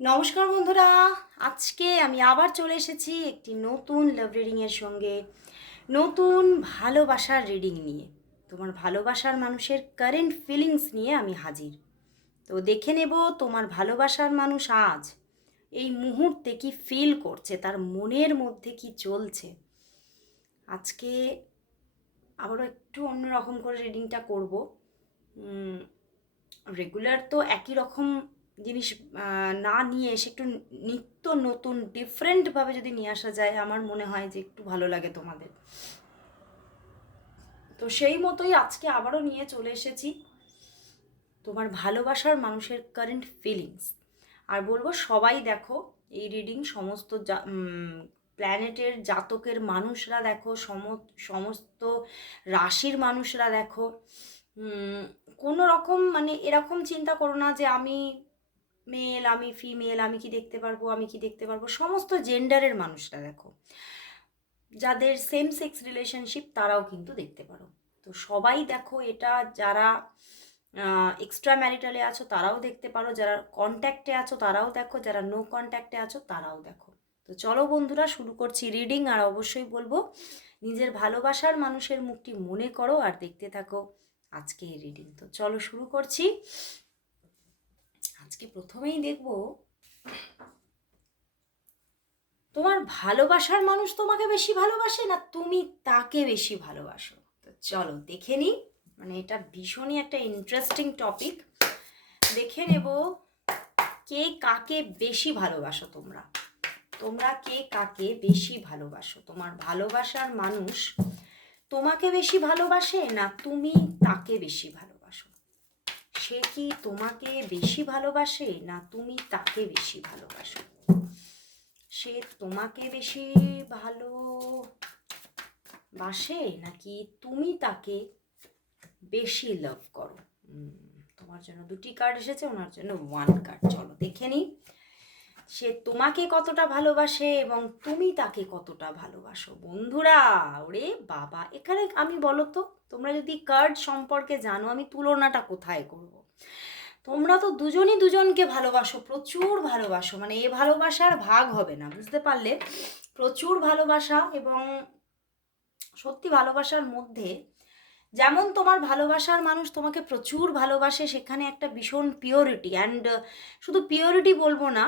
নমস্কার বন্ধুরা, আজকে আমি আবার চলে এসেছি একটি নতুন লাভ রিডিংয়ের সঙ্গে। নতুন ভালোবাসার রিডিং নিয়ে। তোমার ভালোবাসার মানুষের কারেন্ট ফিলিংস নিয়ে আমি হাজির। তো দেখে নেব তোমার ভালোবাসার মানুষ আজ এই মুহূর্তে কি ফিল করছে, তার মনের মধ্যে কি চলছে। আজকে আবারও একটু অন্যরকম করে রিডিংটা করব। রেগুলার তো একই রকম জিনিস না নিয়ে এসে একটু নিত্য নতুন ডিফারেন্টভাবে যদি নিয়ে আসা যায়, আমার মনে হয় যে একটু ভালো লাগে তোমাদের। তো সেই মতোই আজকে আবারও নিয়ে চলে এসেছি তোমার ভালোবাসার মানুষের কারেন্ট ফিলিংস আর বলব, সবাই দেখো এই রিডিং সমস্ত প্ল্যানেটের জাতকের মানুষরা দেখো, সম- সমস্ত রাশির মানুষরা দেখো। কোনো রকম মানে এরকম চিন্তা করো না যে আমি মেল আমি ফিমেল আমি কি দেখতে পারব, আমি কি দেখতে পারব? সমস্ত জেন্ডারের মানুষরা দেখো। যাদের সেম সেক্স রিলেশনশিপ তারাও কিন্তু দেখতে পারো। তো সবাই দেখো এটা, যারা এক্সট্রা ম্যারিটালে আছো তারাও দেখতে পারো, যারা কন্ট্যাক্টে আছো তারাও দেখো, যারা নো কন্ট্যাক্টে আছো তারাও দেখো। তো চলো বন্ধুরা, শুরু করছি রিডিং আর অবশ্যই বলব, নিজের ভালোবাসার মানুষের মুখটি মনে করো আর দেখতে থাকো আজকে এই রিডিং তো চলো শুরু করছি। আজকে প্রথমেই দেখব তোমার ভালোবাসার মানুষ তোমাকে বেশি ভালোবাসে না তুমি তাকে বেশি ভালোবাসো? তো চলো দেখে নিই মানে এটা ভীষণই একটা ইন্টারেস্টিং টপিক দেখে নেব কে কাকে বেশি ভালোবাসো তোমরা? তোমরা কে কাকে বেশি ভালোবাসো? তোমার ভালোবাসার মানুষ তোমাকে বেশি ভালোবাসে না তুমি তাকে বেশি ভালোবাসো সে কি তোমাকে বেশি ভালোবাসে না তুমি তাকে বেশি ভালোবাসো? সে তোমাকে বেশি ভালো বাসে নাকি তুমি তাকে বেশি লাভ করো? তোমার জন্য দুটি কার্ড এসেছে, ওনার জন্য ওয়ান কার্ড চলো, দেখে নিই। সে তোমাকে কতটা ভালোবাসে এবং তুমি তাকে কতটা ভালোবাসো বন্ধুরা, ওরে বাবা, এখানে আমি বলো তো তোমরা যদি কার্ড সম্পর্কে জানো, আমি তুলনাটা কোথায় করব। তোমরা তো দুজনই দুজনকে ভালোবাসো, প্রচুর ভালোবাসো মানে এ ভালোবাসার ভাগ হবে না, বুঝতে পারলে প্রচুর ভালোবাসা এবং সত্যি ভালোবাসার মধ্যে যেমন তোমার ভালোবাসার মানুষ তোমাকে প্রচুর ভালোবাসে, সেখানে একটা ভীষণ পিওরিটি অ্যান্ড শুধু পিওরিটি বলব না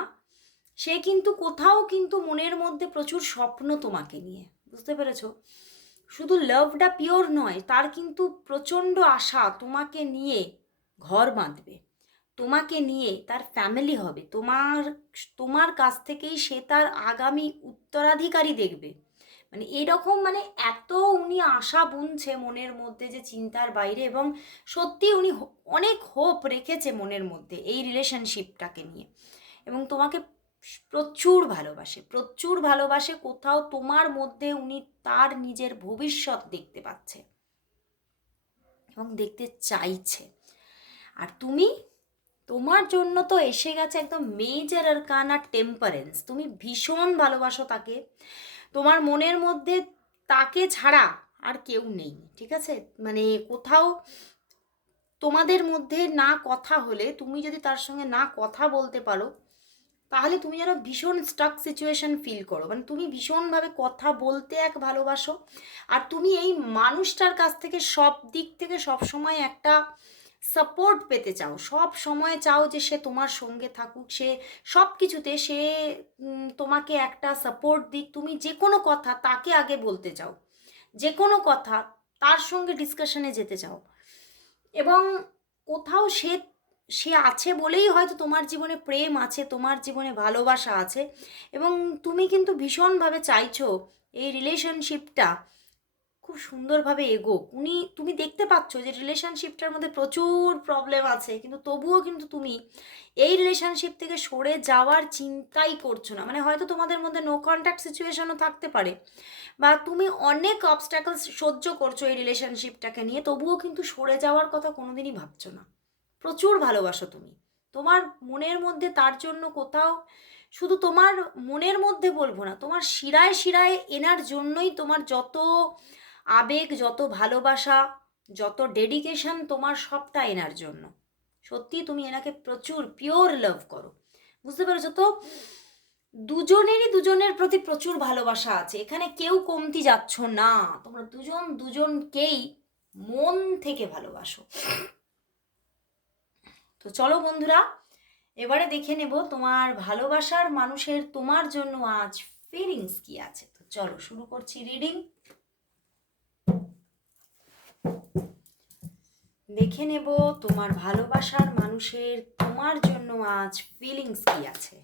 সে কিন্তু কোথাও কিন্তু মনের মধ্যে প্রচুর স্বপ্ন তোমাকে নিয়ে, বুঝতে পেরেছ? শুধু লাভটা পিওর নয়, তার কিন্তু প্রচণ্ড আশা তোমাকে নিয়ে ঘর বাঁধবে। তোমাকে নিয়ে তার ফ্যামিলি হবে। তোমার তোমার কাছ থেকেই সে তার আগামী উত্তরাধিকারী দেখবে। মানে এরকম মানে এত উনি আশা বুনছে মনের মধ্যে যে চিন্তার বাইরে এবং সত্যি উনি অনেক হোপ রেখেছে মনের মধ্যে এই রিলেশনশিপটাকে নিয়ে। এবং তোমাকে প্রচুর ভালোবাসে প্রচুর ভালোবাসে কোথাও তোমার মধ্যে উনি তার নিজের ভবিষ্যৎ দেখতে পাচ্ছে এবং দেখতে চাইছে। আর তুমি, তোমার জন্য তো এসে গেছে একদম মেজর আর টেম্পারেন্স তুমি ভীষণ ভালোবাসো তাকে। তোমার মনের মধ্যে তাকে ছাড়া আর কেউ নেই, ঠিক আছে? মানে কোথাও তোমাদের মধ্যে না কথা হলে, তুমি যদি তার সঙ্গে না কথা বলতে পারো তাহলে তুমি যেন ভীষণ স্টাক সিচুয়েশন ফিল করো। মানে তুমি ভীষণভাবে কথা বলতে এক ভালোবাসো। আর তুমি এই মানুষটার কাছ থেকে সব দিক থেকে সব সময় একটা সাপোর্ট পেতে চাও। সব সময় চাও যে সে তোমার সঙ্গে থাকুক, সে সব কিছুতে সে তোমাকে একটা সাপোর্ট দিক। তুমি যে কোনো কথা তাকে আগে বলতে চাও। যে কোনো কথা তার সঙ্গে ডিসকাশনে যেতে চাও। এবং কোথাও সে সে আছে বলেই হয়তো তোমার জীবনে প্রেম আছে, তোমার জীবনে ভালোবাসা আছে এবং তুমি কিন্তু ভীষণভাবে চাইছো এই রিলেশনশিপটা খুব সুন্দরভাবে এগোক উনি, তুমি দেখতে পাচ্ছ যে রিলেশনশিপটার মধ্যে প্রচুর প্রবলেম আছে, কিন্তু তবুও কিন্তু তুমি এই রিলেশনশিপ থেকে সরে যাওয়ার চিন্তাই করছ না। মানে হয়তো তোমাদের মধ্যে নো কন্ট্যাক্ট সিচুয়েশনও থাকতে পারে বা তুমি অনেক অবস্ট্যাকলস সহ্য করছ এই রিলেশনশিপটাকে নিয়ে, তবুও কিন্তু সরে যাওয়ার কথা কোনোদিনই ভাবছ না। প্রচুর ভালোবাসো তুমি। তোমার মনের মধ্যে তার জন্য কোথাও, শুধু তোমার মনের মধ্যে বলব না, তোমার শিরায় শিরায় এনার জন্যই তোমার যত আবেগ, যত ভালোবাসা, যত ডেডিকেশন তোমার সবটা এনার জন্য। সত্যি তুমি এনাকে প্রচুর পিওর লাভ করো। বুঝতে পেরেছ তো? দুজনেরই দুজনের প্রতি প্রচুর ভালোবাসা আছে। এখানে কেউ কমতি যাচ্ছ না। তোমরা দুজন দুজনকেই মন থেকে ভালোবাসো। তো চলো বন্ধুরা, এবারে দেখে নেব তোমার ভালোবাসার মানুষের তোমার জন্য আজ ফিলিংস কি আছে। তো চলো শুরু করছি রিডিং দেখে নেব তোমার ভালোবাসার মানুষের তোমার জন্য আজ ফিলিংস কি আছে।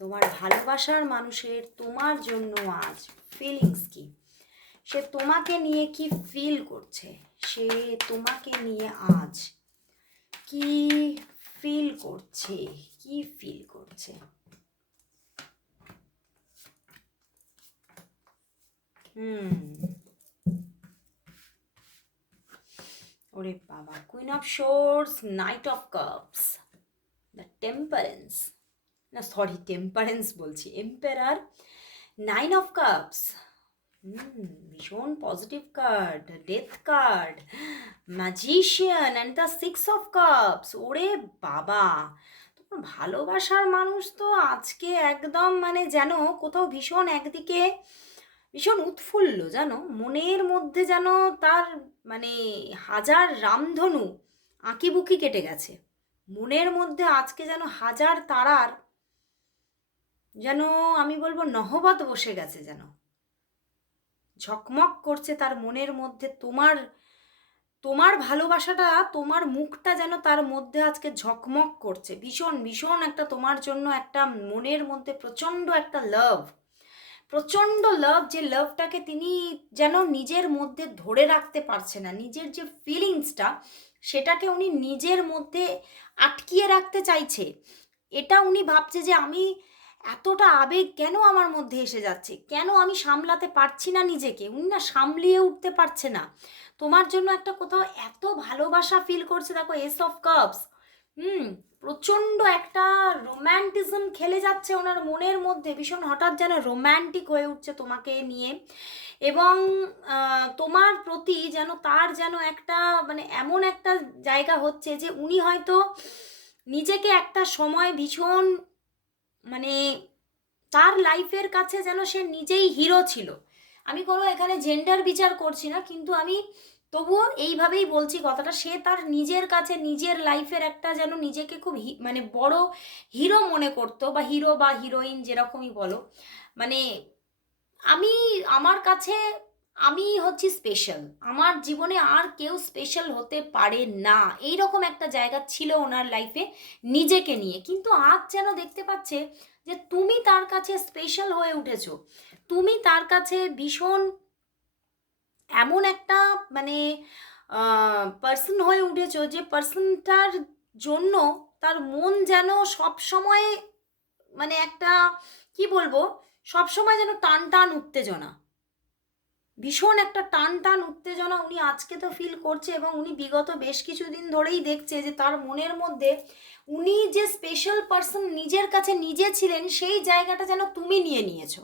তোমার ভালোবাসার মানুষের তোমার জন্য আজ ফিলিংস কি? সে তোমাকে নিয়ে কি ফিল করছে? সে তোমাকে নিয়ে আজ কি ফিল করছে? কি ফিল করছে? হুম। ওরে বাবা queen of swords knight of cups the temperance না সরি টেম্পারেন্স বলছি। এম্পেরার নাইন অফ কাপস ভীষণ positive card death card magician and the six of cups ওরে বাবা ভালোবাসার মানুষ তো আজকে একদম মানে যেন কোথাও ভীষণ একদিকে ভীষণ উৎফুল্ল, জানো? মনের মধ্যে যেন তার মানে হাজার রামধনু আঁকিবুকি কেটে গেছে। মনের মধ্যে আজকে যেন হাজার তারার যেন আমি বলব নহবত বসে গেছে যেন। ঝকমক করছে তার মনের মধ্যে, তোমার তোমার ভালোবাসাটা, তোমার মুখটা যেন তার মধ্যে আজকে ঝকমক করছে। ভীষণ ভীষণ একটা তোমার জন্য একটা মনের মধ্যে প্রচণ্ড একটা লাভ প্রচণ্ড লাভ যে লাভটাকে তিনি যেন নিজের মধ্যে ধরে রাখতে পারছে না। নিজের যে ফিলিংসটা সেটাকে উনি নিজের মধ্যে আটকিয়ে রাখতে চাইছে। এটা উনি ভাবছে যে আমি এতটা আবেগ কেন আমার মধ্যে এসে যাচ্ছে? কেন আমি সামলাতে পারছি না নিজেকে? উনি না সামলিয়ে উঠতে পারছে না। তোমার জন্য একটা কোথাও এত ভালোবাসা ফিল করছে, দেখো এস অফ কাপস হুম, প্রচণ্ড একটা রোম্যান্টিজম খেলে যাচ্ছে ওনার মনের মধ্যে। ভীষণ হঠাৎ যেন রোম্যান্টিক হয়ে উঠছে তোমাকে নিয়ে। এবং তোমার প্রতি যেন তার যেন একটা মানে এমন একটা জায়গা হচ্ছে যে উনি হয়তো নিজেকে একটা সময় ভীষণ মানে তার লাইফের কাছে যেন সে নিজেই হিরো ছিল। আমি কোনো এখানে জেন্ডার বিচার করছি না, কিন্তু আমি তবুও এইভাবেই বলছি কথাটা, সে তার নিজের কাছে, নিজের লাইফের একটা যেন নিজেকে খুব মানে বড় হিরো মনে করতো, বা হিরো বা হিরোইন যেরকমই বলো। মানে আমি, আমার কাছে আমি হচ্ছি স্পেশাল আমার জীবনে আর কেউ স্পেশাল হতে পারে না। এই রকম একটা জায়গা ছিল ওনার লাইফে নিজেকে নিয়ে। কিন্তু আজ যেন দেখতে পাচ্ছে যে তুমি তার কাছে স্পেশাল হয়ে উঠেছো। তুমি তার কাছে ভীষণ এমন একটা মানে পার্সন হয়ে উঠেছো যে পার্সনটার জন্য তার মন যেন সব সময় মানে একটা, কি বলব? সব সময় যেন টান টান উত্তেজনা। ভীষণ একটা টান টান উত্তেজনা উনি আজকে তো ফিল করছে এবং উনি বিগত বেশ কিছুদিন ধরেই দেখছে যে তার মনের মধ্যে উনি যে স্পেশাল পার্সন নিজের কাছে নিজে ছিলেন, সেই জায়গাটা যেন তুমি নিয়ে নিয়েছো।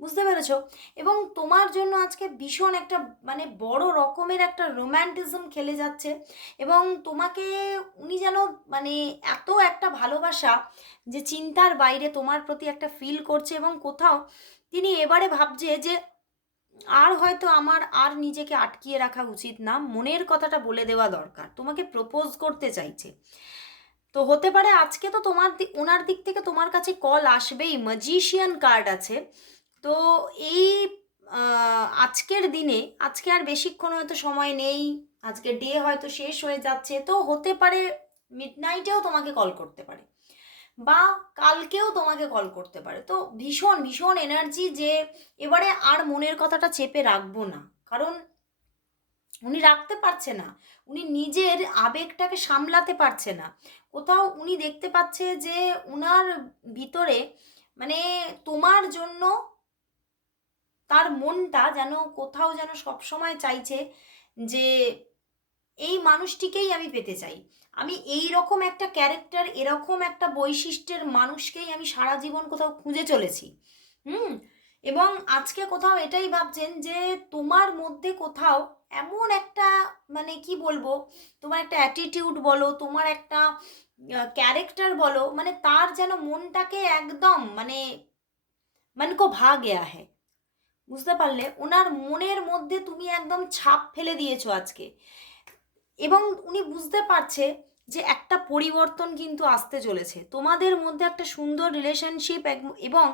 বুঝতে পেরেছ? এবং তোমার জন্য আজকে ভীষণ একটা মানে বড় রকমের একটা রোম্যান্টিজম খেলে যাচ্ছে এবং তোমাকে উনি যেন মানে এত একটা ভালোবাসা যে চিন্তার বাইরে তোমার প্রতি একটা ফিল করছে এবং কোথাও তিনি এবারে ভাবছে যে আর হয়তো আমার আর নিজেকে আটকিয়ে রাখা উচিত না, মনের কথাটা বলে দেওয়া দরকার। তোমাকে প্রপোজ করতে চাইছে। তো হতে পারে আজকে তো তোমার ওনার দিক থেকে তোমার কাছে কল আসবেই ম্যাজিশিয়ান কার্ড আছে। তো এই আজকের দিনে, আজকে আর বেশিক্ষণ হয়তো সময় নেই, আজকে ডে হয়তো শেষ হয়ে যাচ্ছে, তো হতে পারে মিড নাইটেও তোমাকে কল করতে পারে। বা কালকেও তোমাকে কল করতে পারে। তো ভীষণ ভীষণ এনার্জি যে এবারে আর মনের কথাটা চেপে রাখব না। কারণ উনি রাখতে পারছে না। উনি নিজের আবেগটাকে সামলাতে পারছে না। কোথাও উনি দেখতে পাচ্ছে যে উনার ভিতরে মানে তোমার জন্য তার মনটা যেন কোথাও যেন সবসময় চাইছে যে এই মানুষটিকেই আমি পেতে চাই। আমি এই রকম একটা ক্যারেক্টার এরকম একটা বৈশিষ্ট্যের মানুষকেই আমি সারা জীবন কোথাও খুঁজে চলেছি। হুম? এবং আজকে কোথাও এটাই ভাবছেন যে তোমার মধ্যে কোথাও এমন একটা মানে কি বলব, তোমার একটা অ্যাটিটিউড বলো, তোমার একটা ক্যারেক্টার বলো মানে তার যেন মনটাকে একদম মানে মানে কো ভা গেয়া হ্যায়। বুঝতে পারলে? ওনার মনের মধ্যে তুমি একদম ছাপ ফেলে দিয়েছ আজকে। এবং উনি বুঝতে পারছে যে একটা পরিবর্তন কিন্তু আসতে চলেছে। তোমাদের মধ্যে একটা সুন্দর রিলেশনশিপ এবং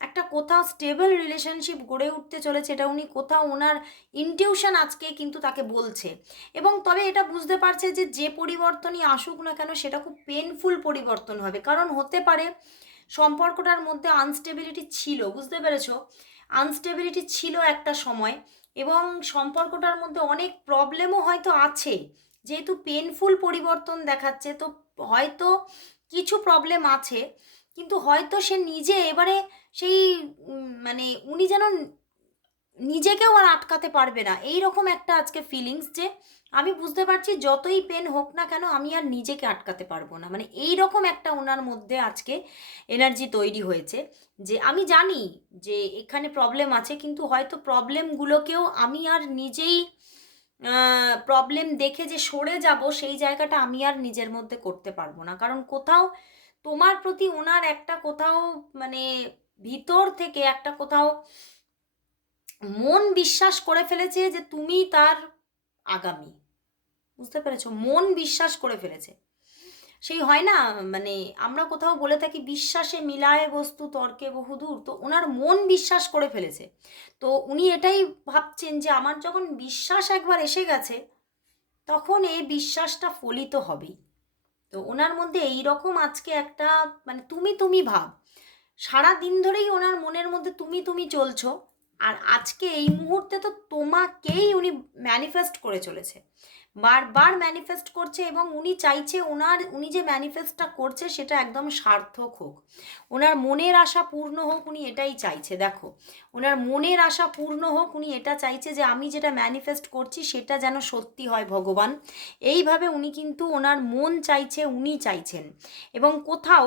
একটা কোথাও স্টেবল রিলেশনশিপ গড়ে উঠতে চলেছে, এটা উনি কোথাও ওনার ইনটিউশন আজকে কিন্তু তাকে বলছে। এবং তবে এটা বুঝতে পারছে যে যে পরিবর্তনই আসুক না কেন, সেটা খুব পেনফুল পরিবর্তন হবে। কারণ হতে পারে সম্পর্কটার মধ্যে আনস্টেবিলিটি ছিল, বুঝতে পেরেছ? আনস্টেবিলিটি ছিল একটা সময় এবং সম্পর্কটার মধ্যে অনেক প্রবলেমও হয়তো আছে। যেহেতু পেনফুল পরিবর্তন দেখাচ্ছে, তো হয়তো কিছু প্রবলেম আছে। কিন্তু হয়তো সে নিজে এবারে সেই মানে উনি যেন নিজেকেও আর আটকাতে পারবে না। এই রকম একটা আজকে ফিলিংস যে আমি বুঝতে পারছি যতই পেন হোক না কেন আমি আর নিজেকে আটকাতে পারব না। মানে এই রকম একটা ওনার মধ্যে আজকে এনার্জি তৈরি হয়েছে যে আমি জানি যে এখানে প্রবলেম আছে, কিন্তু হয়তো প্রবলেমগুলোকেও আমি আর নিজেই প্রবলেম দেখে যে সরে যাব সেই জায়গাটা আমি আর নিজের মধ্যে করতে পারব না। কারণ কোথাও তোমার প্রতি ওনার একটা কোথাও মানে ভিতর থেকে একটা কোথাও মন বিশ্বাস করে ফেলেছে যে তুমি তার আগামী। বুঝতে পেরেছ? মন বিশ্বাস করে ফেলেছে। সেই হয় না মানে আমরা কোথাও বলে থাকি, বিশ্বাসে মিলায় বস্তু, তর্কে বহুদূর তো ওনার মন বিশ্বাস করে ফেলেছে। তো উনি এটাই ভাবছেন যে আমার যখন বিশ্বাস একবার এসে গেছে, তখন এই বিশ্বাসটা ফলিত হবেই। তো ওনার মধ্যে এই রকম আজকে একটা মানে তুমি তুমি ভাব। সারা দিন ধরেই ওনার মনের মধ্যে তুমি তুমি চলছো। আর আজকে এই মুহূর্তে তো তোমাকেই উনি ম্যানিফেস্ট করে চলেছে। বারবার ম্যানিফেস্ট করছে এবং উনি চাইছে ওনার উনি যে ম্যানিফেস্টটা করছে সেটা একদম সার্থক হোক। ওনার মনের আশা পূর্ণ হোক উনি এটাই চাইছে, দেখো। ওনার মনের আশা পূর্ণ হোক উনি এটা চাইছে যে আমি যেটা ম্যানিফেস্ট করছি সেটা যেন সত্যি হয় ভগবান। এইভাবে উনি কিন্তু ওনার মন চাইছে, উনি চাইছেন। এবং কোথাও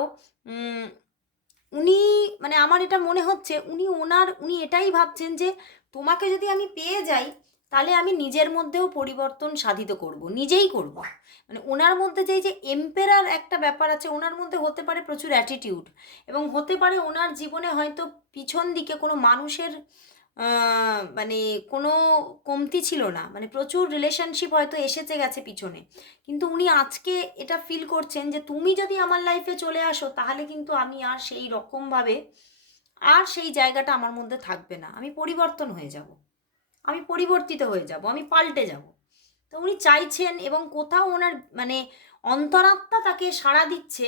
উনি মানে আমার এটা মনে হচ্ছে, উনি ওনার, উনি এটাই ভাবছেন যে তোমাকে যদি আমি পেয়ে যাই, তাহলে আমি নিজের মধ্যেও পরিবর্তন সাধিত করব, নিজেই করব। মানে ওনার মধ্যে যেই যে এম্পেরার একটা ব্যাপার আছে, ওনার মধ্যে হতে পারে প্রচুর অ্যাটিটিউড এবং হতে পারে ওনার জীবনে হয়তো পিছন দিকে কোনো মানুষের মানে কোনো কমতি ছিল না। মানে প্রচুর রিলেশনশিপ হয়তো এসেছে গেছে পিছনে। কিন্তু উনি আজকে এটা ফিল করছেন যে, তুমি যদি আমার লাইফে চলে আসো, তাহলে কিন্তু আমি আর সেই রকমভাবে আর সেই জায়গাটা আমার মধ্যে থাকবে না। আমি পরিবর্তন হয়ে যাব। আমি পরিবর্তিত হয়ে যাব। আমি পাল্টে যাব। তো উনি চাইছেন এবং কোথাও ওনার মানে অন্তরাত্মা তাকে সাড়া দিচ্ছে,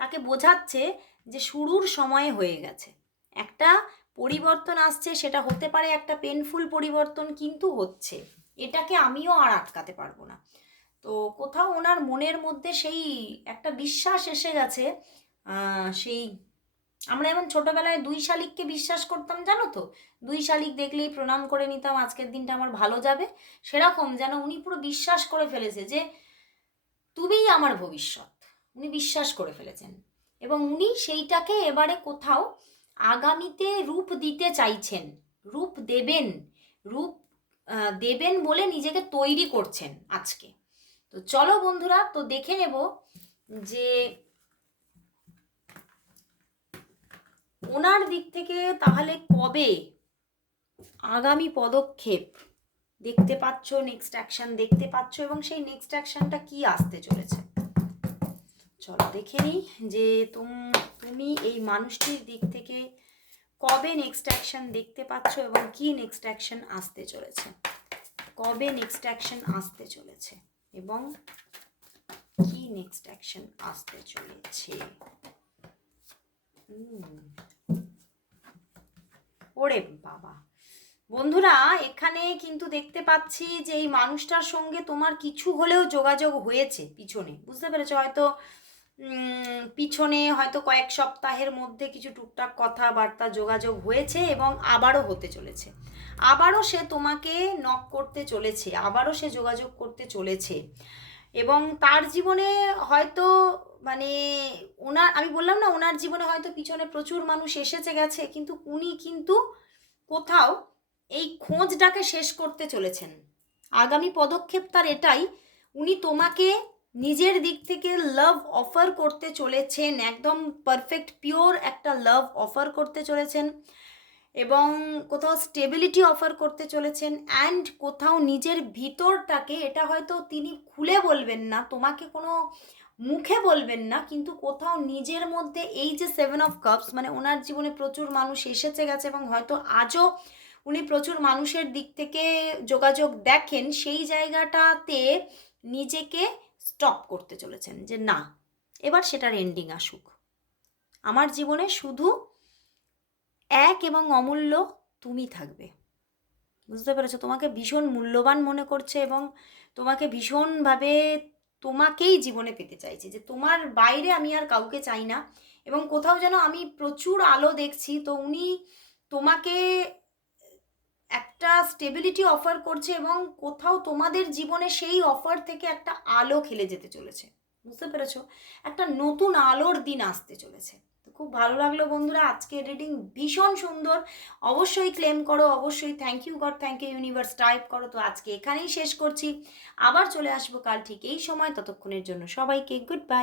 তাকে বোঝাচ্ছে যে, শুরুর সময় হয়ে গেছে। একটা পরিবর্তন আসছে, সেটা হতে পারে একটা পেনফুল পরিবর্তন কিন্তু হচ্ছে। এটাকে আমিও আর আটকাতে পারব না। তো কোথাও ওনার মনের মধ্যে সেই একটা বিশ্বাস এসে গেছে সেই আমরা এমন ছোটবেলায় দুই শালিককে বিশ্বাস করতাম, জানো তো? দুই শালিক দেখলেই প্রণাম করে নিতাম, আজকের দিনটা আমার ভালো যাবে। সেরকম যেন উনি পুরো বিশ্বাস করে ফেলেছে যে, তুমিই আমার ভবিষ্যৎ। উনি বিশ্বাস করে ফেলেছেন। এবং উনি সেইটাকে এবারে কোথাও আগামীতে রূপ দিতে চাইছেন, রূপ দেবেন রূপ দেবেন বলে নিজেকে তৈরি করছেন আজকে। তো চলো বন্ধুরা, তো দেখে নেব যে ওনার দিক থেকে তাহলে কবে আগামী পদক্ষেপ দেখতে পাচ্ছ নেক্সট অ্যাকশন দেখতে পাচ্ছ এবং সেই নেক্সট অ্যাকশনটা কি আসতে চলেছে? চলো দেখে নিই যে তুম এই মানুষটির দিক থেকে কবে নেক্সট অ্যাকশন দেখতে পাচ্ছ এবং কি নেক্সট অ্যাকশন আসতে চলেছে? কবে নেক্সট অ্যাকশন আসতে চলেছে এবং কি নেক্সট অ্যাকশন আসতে চলেছে। ওরে বাবা। বন্ধুরা, এখানে কিন্তু দেখতে পাচ্ছি যে এই মানুষটার সঙ্গে তোমার কিছু হলেও যোগাযোগ হয়েছে পিছনে। বুঝতে পেরেছ? হয়তো পিছনে হয়তো কয়েক সপ্তাহের মধ্যে কিছু টুকটাক কথাবার্তা যোগাযোগ হয়েছে এবং আবারও হতে চলেছে। আবারও সে তোমাকে নক করতে চলেছে, আবারও সে যোগাযোগ করতে চলেছে এবং তার জীবনে হয়তো মানে ওনার, আমি বললাম না ওনার জীবনে হয়তো পিছনে প্রচুর মানুষ এসেছে, গেছে, কিন্তু উনি কিন্তু কোথাও এই খোঁজটাকে শেষ করতে চলেছেন। আগামী পদক্ষেপ তার এটাই, উনি তোমাকে নিজের দিক থেকে লাভ অফার করতে চলেছেন, একদম পারফেক্ট পিওর একটা লাভ অফার করতে চলেছেন এবং কোথাও স্টেবিলিটি অফার করতে চলেছেন অ্যান্ড কোথাও নিজের ভিতরটাকে, এটা হয়তো তিনি খুলে বলবেন না, তোমাকে কোনো মুখে বলবেন না, কিন্তু কোথাও নিজের মধ্যে এই যে সেভেন অফ কাপস মানে ওনার জীবনে প্রচুর মানুষ এসেছে, গেছে এবং হয়তো আজও উনি প্রচুর মানুষের দিক থেকে যোগাযোগ দেখেন, সেই জায়গাটাতে নিজেকে স্টপ করতে চলেছেন যে না, এবার সেটার এন্ডিং আসুক। আমার জীবনে শুধু এক এবং অমূল্য তুমি থাকবে। বুঝতে পেরেছ? তোমাকে ভীষণ মূল্যবান মনে করছে এবং তোমাকে ভীষণভাবে তোমাকেই জীবনে পেতে চাইছে যে তোমার বাইরে আমি আর কাউকে চাই না এবং কোথাও যেন আমি প্রচুর আলো দেখছি, তো উনি তোমাকে একটা স্টেবিলিটি অফার করছে এবং কোথাও তোমাদের জীবনে সেই অফার থেকে একটা আলো খেলে যেতে চলেছে। বুঝতে পেরেছ? একটা নতুন আলোর দিন আসতে চলেছে। খুব ভালো লাগল বন্ধুরা আজকে রিডিং ভীষণ সুন্দর। অবশ্যই ক্লেম করো, অবশ্যই thank you God thank you universe type করো। তো আজকে এখানেই শেষ করছি। আবার চলে আসব কাল ঠিক এই সময়, ততক্ষণের জন্য সবাইকে গুড বাই